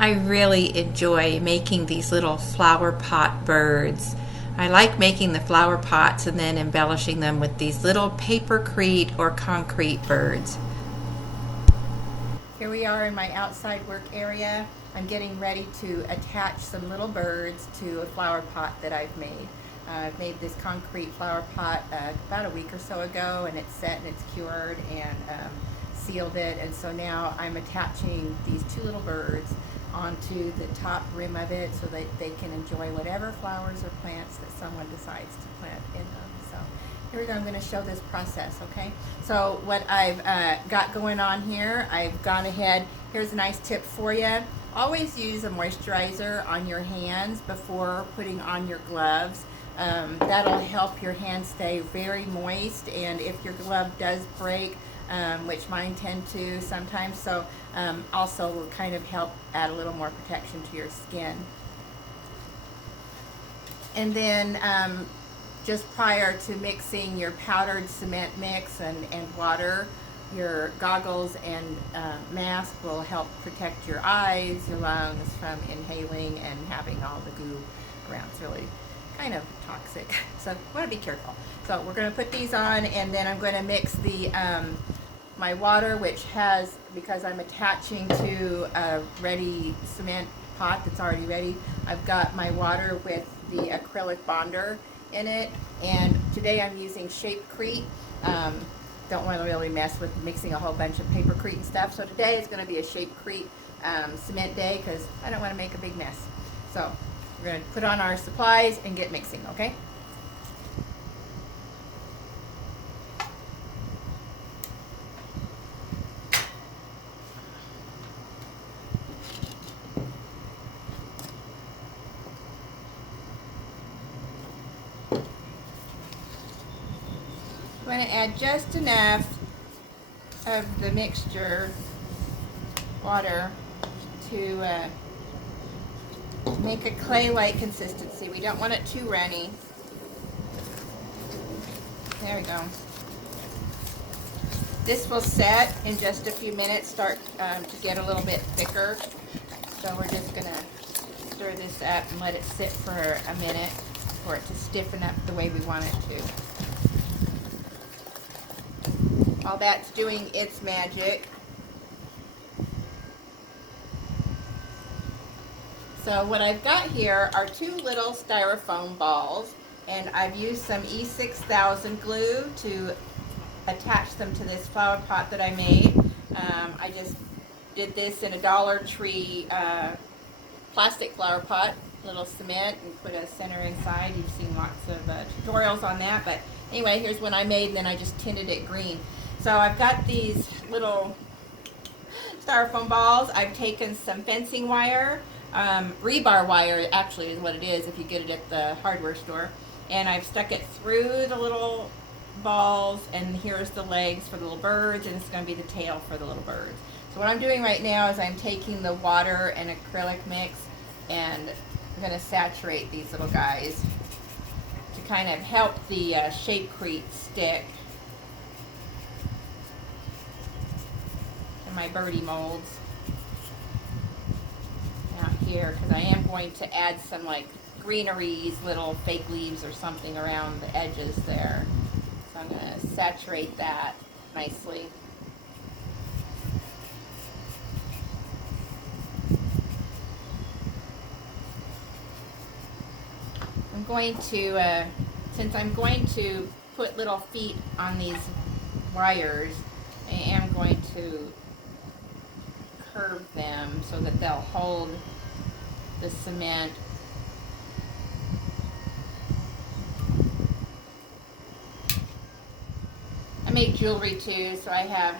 I really enjoy making these little flower pot birds. I like making the flower pots and then embellishing them with these little papercrete or concrete birds. Here we are in my outside work area. I'm getting ready to attach some little birds to a flower pot that I've made. I've made this concrete flower pot about a week or so ago, and it's set and it's cured and sealed it, and so now I'm attaching these two little birds onto the top rim of it so that they can enjoy whatever flowers or plants that someone decides to plant in them. So here we go, I'm going to show this process, okay? So what I've got going on here, I've gone ahead, here's a nice tip for you. Always use a moisturizer on your hands before putting on your gloves. That'll help your hands stay very moist, and if your glove does break, which mine tend to sometimes, so also will kind of help add a little more protection to your skin. And then just prior to mixing your powdered cement mix and water, your goggles and mask will help protect your eyes, your lungs from inhaling and having all the goo around. It's really kind of toxic, so want to be careful. So we're going to put these on, and then I'm going to mix the my water, which has, because I'm attaching to a ready cement pot that's already ready, I've got my water with the acrylic bonder in it, and today I'm using Shapecrete. Don't want to really mess with mixing a whole bunch of papercrete and stuff, so today is going to be a Shapecrete cement day because I don't want to make a big mess. So we're going to put on our supplies and get mixing, okay? I'm going to add just enough of the mixture, water, to make a clay-like consistency. We don't want it too runny. There we go. This will set in just a few minutes, start to get a little bit thicker. So we're just going to stir this up and let it sit for a minute for it to stiffen up the way we want it to. While that's doing its magic. So what I've got here are two little styrofoam balls, and I've used some E6000 glue to attach them to this flower pot that I made. I just did this in a Dollar Tree plastic flower pot, little cement, and put a center inside. You've seen lots of tutorials on that, but anyway, here's one I made, and then I just tinted it green. So I've got these little styrofoam balls. I've taken some fencing wire, rebar wire actually is what it is if you get it at the hardware store, and I've stuck it through the little balls, and here's the legs for the little birds, and it's going to be the tail for the little birds. So what I'm doing right now is I'm taking the water and acrylic mix, and I'm going to saturate these little guys to kind of help the Shapecrete stick in my birdie molds out here, because I am going to add some like greeneries, little fake leaves or something around the edges there. So I'm going to saturate that nicely. I'm going to, since I'm going to put little feet on these wires, I am going to curve them so that they'll hold the cement. I make jewelry too, so I have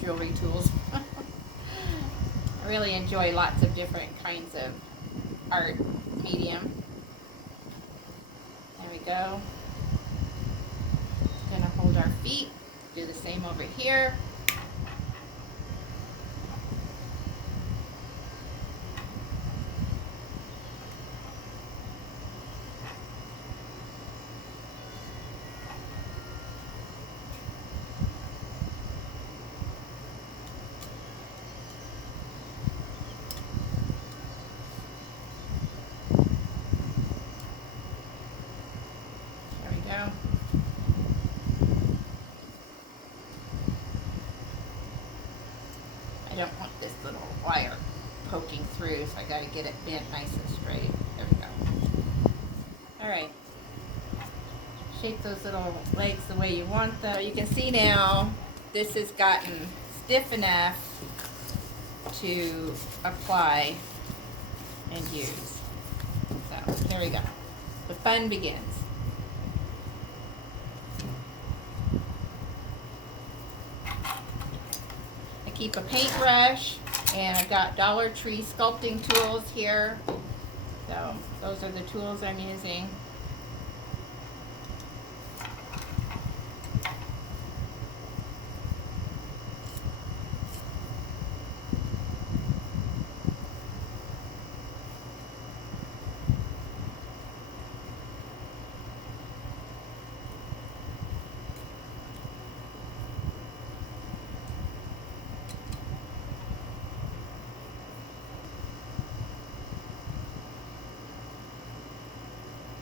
jewelry tools. I really enjoy lots of different kinds of art medium. There we go. Gonna hold our feet, do the same over here. don't want this little wire poking through, so I got to get it bent nice and straight. There we go. All right. Shape those little legs the way you want them. You can see now this has gotten stiff enough to apply and use. So here we go. The fun begins. I keep a paintbrush, and I've got Dollar Tree sculpting tools here. So those are the tools I'm using.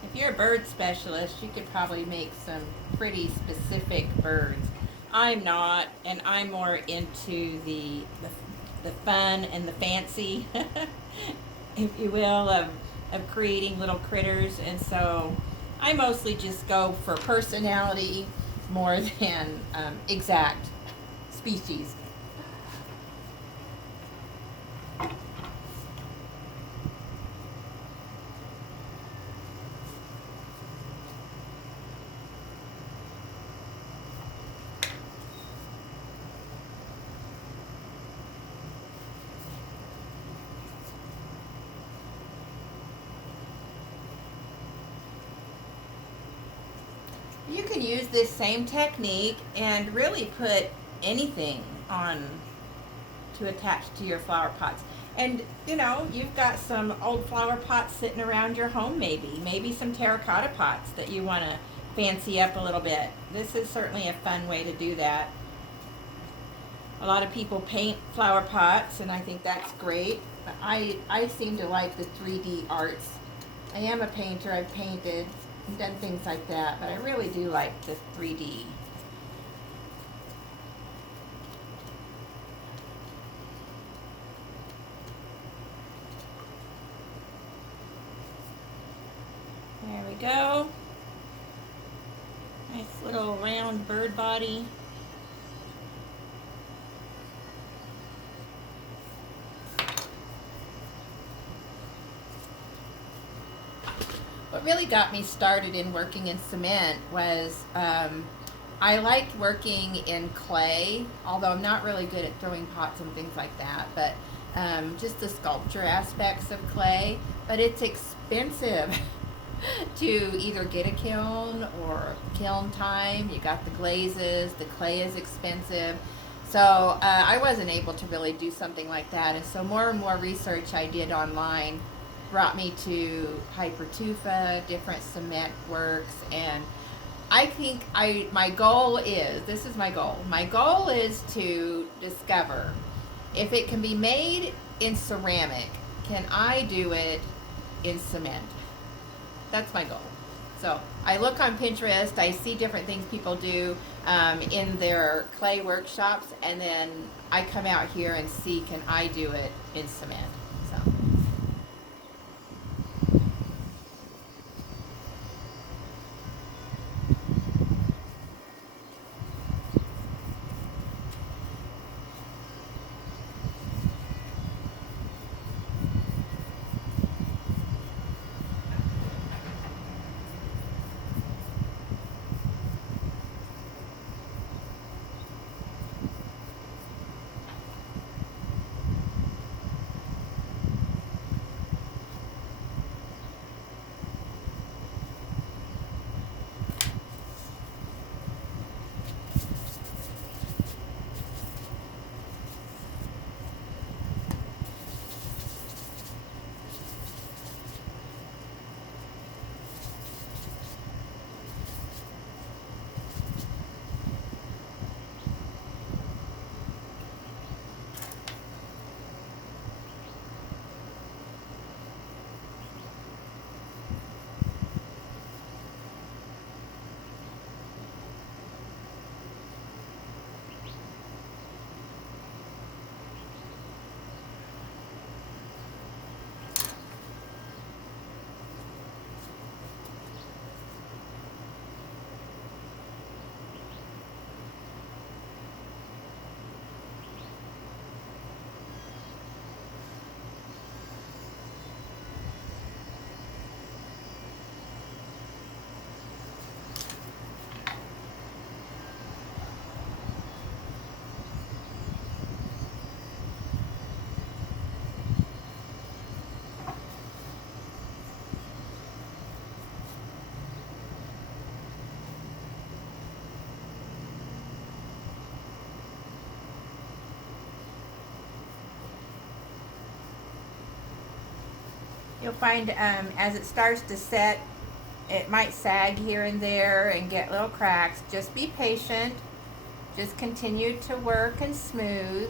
If you're a bird specialist, you could probably make some pretty specific birds. I'm not, and I'm more into the fun and the fancy, if you will, of creating little critters. And so I mostly just go for personality more than exact species. You can use this same technique and really put anything on to attach to your flower pots. And you know, you've got some old flower pots sitting around your home, maybe some terracotta pots that you want to fancy up a little bit. This is certainly a fun way to do that. A lot of people paint flower pots, and I think that's great. But I seem to like the 3D arts. I am a painter. I've painted and done things like that, but I really do like the 3D. There we go. Nice little round bird body. What really got me started in working in cement was I liked working in clay, although I'm not really good at throwing pots and things like that, but just the sculpture aspects of clay. But it's expensive to either get a kiln or kiln time. You got the glazes, the clay is expensive. So I wasn't able to really do something like that, and so more and more research I did online brought me to hypertufa, different cement works, and I think my goal is, this is my goal. My goal is to discover if it can be made in ceramic, can I do it in cement? That's my goal. So I look on Pinterest, I see different things people do in their clay workshops, and then I come out here and see, can I do it in cement? So. You'll find as it starts to set, it might sag here and there and get little cracks. Just be patient. Just continue to work and smooth.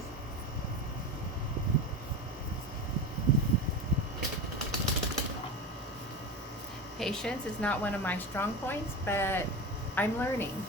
Patience is not one of my strong points, but I'm learning.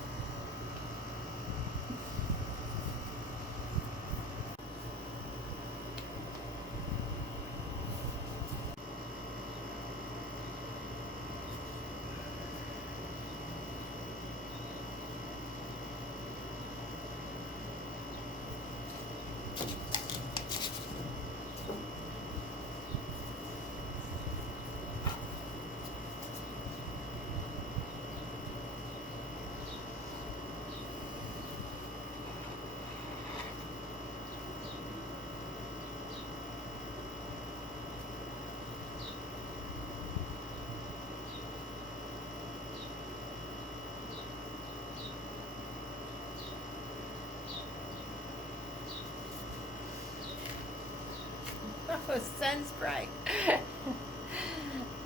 Oh, sun's bright.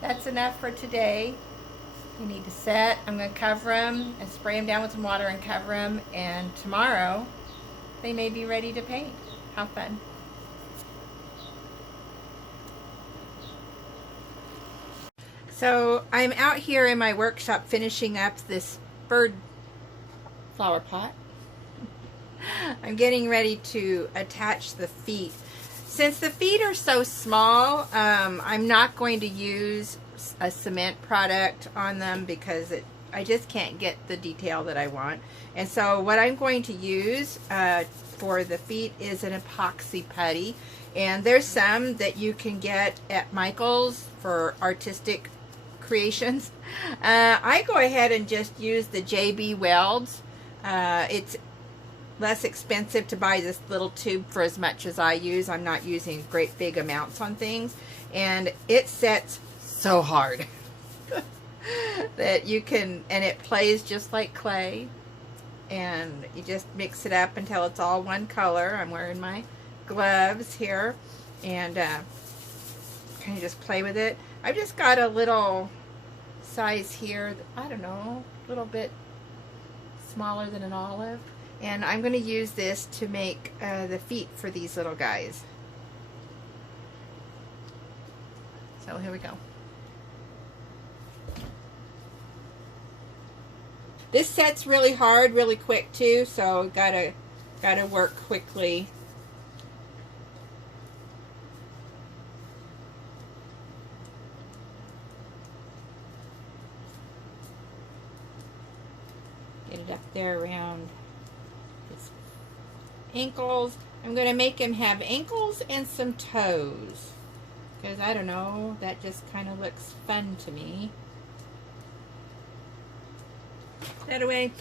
That's enough for today. You need to set. I'm going to cover them and spray them down with some water and cover them. And tomorrow, they may be ready to paint. How fun. So I'm out here in my workshop finishing up this bird flower pot. I'm getting ready to attach the feet. Since the feet are so small, I'm not going to use a cement product on them because I just can't get the detail that I want. And so what I'm going to use for the feet is an epoxy putty. And there's some that you can get at Michael's for artistic creations. I go ahead and just use the JB Welds. It's less expensive to buy this little tube for as much as I use. I'm not using great big amounts on things, and it sets so hard that you can, and it plays just like clay, and you just mix it up until it's all one color. I'm wearing my gloves here, and kind of just play with it. I've just got a little size here, I don't know, a little bit smaller than an olive. And I'm going to use this to make the feet for these little guys. So here we go. This sets really hard, really quick too, so gotta work quickly. Get it up there around ankles. I'm going to make him have ankles and some toes because I don't know, that just kind of looks fun to me. That way,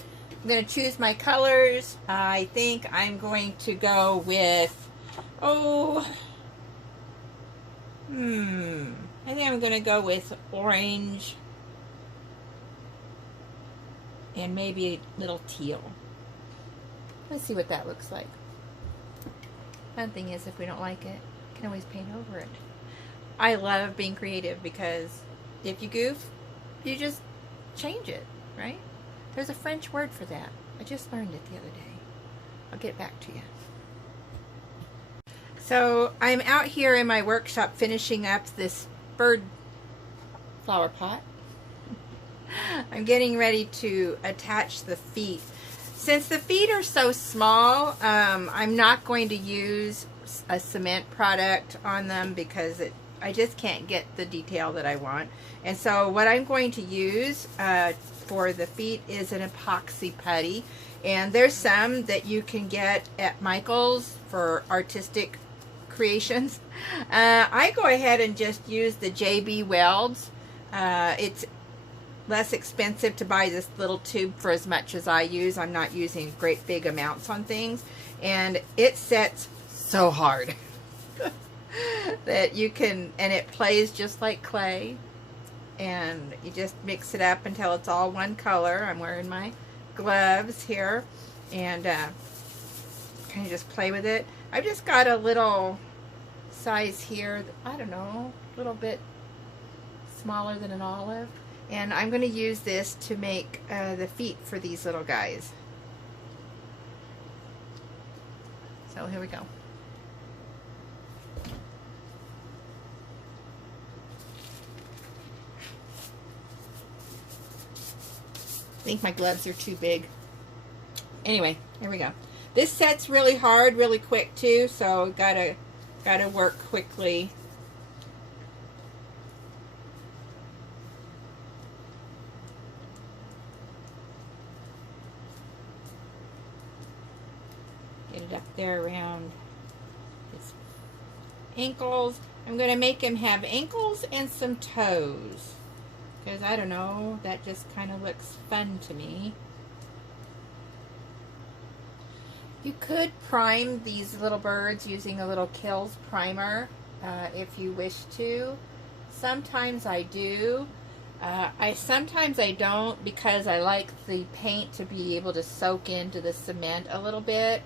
I'm going to choose my colors. I think I'm going to go with I think I'm going to go with orange and maybe a little teal. Let's see what that looks like. Fun thing is, if we don't like it, we can always paint over it. I love being creative because if you goof, you just change it, right? There's a French word for that. I just learned it the other day. I'll get back to you. So I'm out here in my workshop finishing up this bird flower pot. I'm getting ready to attach the feet. Since the feet are so small, I'm not going to use a cement product on them because I just can't get the detail that I want. And so what I'm going to use for the feet is an epoxy putty. And there's some that you can get at Michael's for artistic creations. I go ahead and just use the JB Welds. It's less expensive to buy this little tube for as much as I use. I'm not using great big amounts on things, and it sets so hard that you can, and it plays just like clay, and you just mix it up until it's all one color. I'm wearing my gloves here, and kind of just play with it. I've just got a little size here, I don't know, a little bit smaller than an olive. And I'm going to use this to make the feet for these little guys. So here we go. I think my gloves are too big. Anyway, here we go. This sets really hard, really quick too, so gotta work quickly. Get it up there around his ankles. I'm gonna make him have ankles and some toes, because I don't know, that just kind of looks fun to me. You could prime these little birds using a little Kills primer if you wish to. Sometimes I do. Sometimes I don't, because I like the paint to be able to soak into the cement a little bit.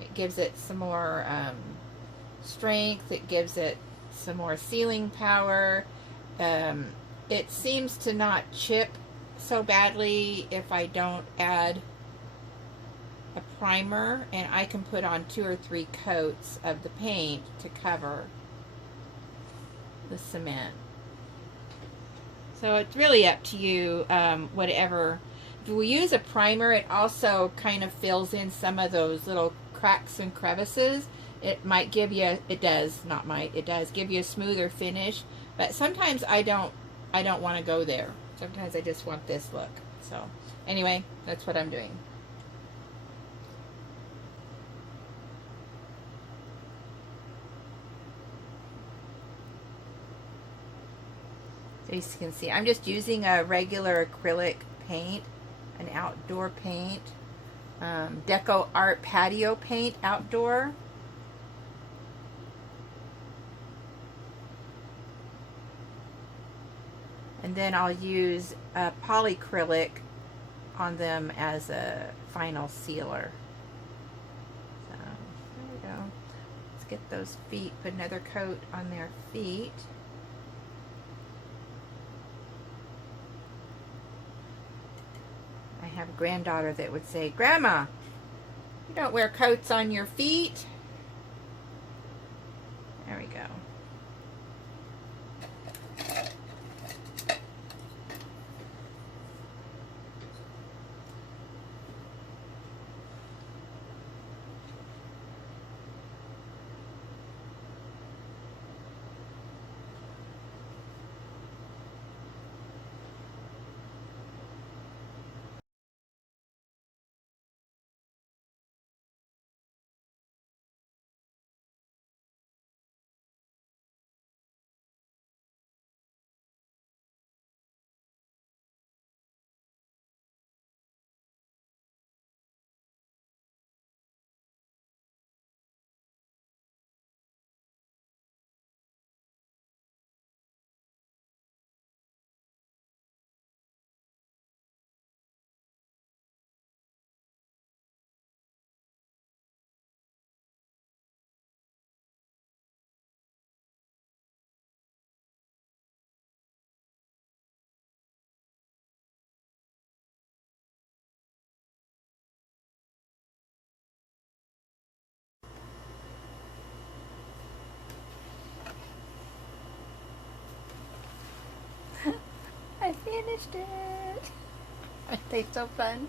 It gives it some more strength. It gives it some more sealing power. It seems to not chip so badly if I don't add a primer, and I can put on 2 or 3 coats of the paint to cover the cement. So it's really up to you, whatever. If we use a primer, it also kind of fills in some of those little cracks and crevices. It might give you, it does give you a smoother finish, but sometimes I don't want to go there. Sometimes I just want this look. So anyway, that's what I'm doing. So you can see, I'm just using a regular acrylic paint, an outdoor paint, Deco Art Patio Paint Outdoor. And then I'll use a polyacrylic on them as a final sealer. So there we go. Let's get those feet, put another coat on their feet. I have a granddaughter that would say, "Grandma, you don't wear coats on your feet." There we go. I finished it. Aren't they so fun?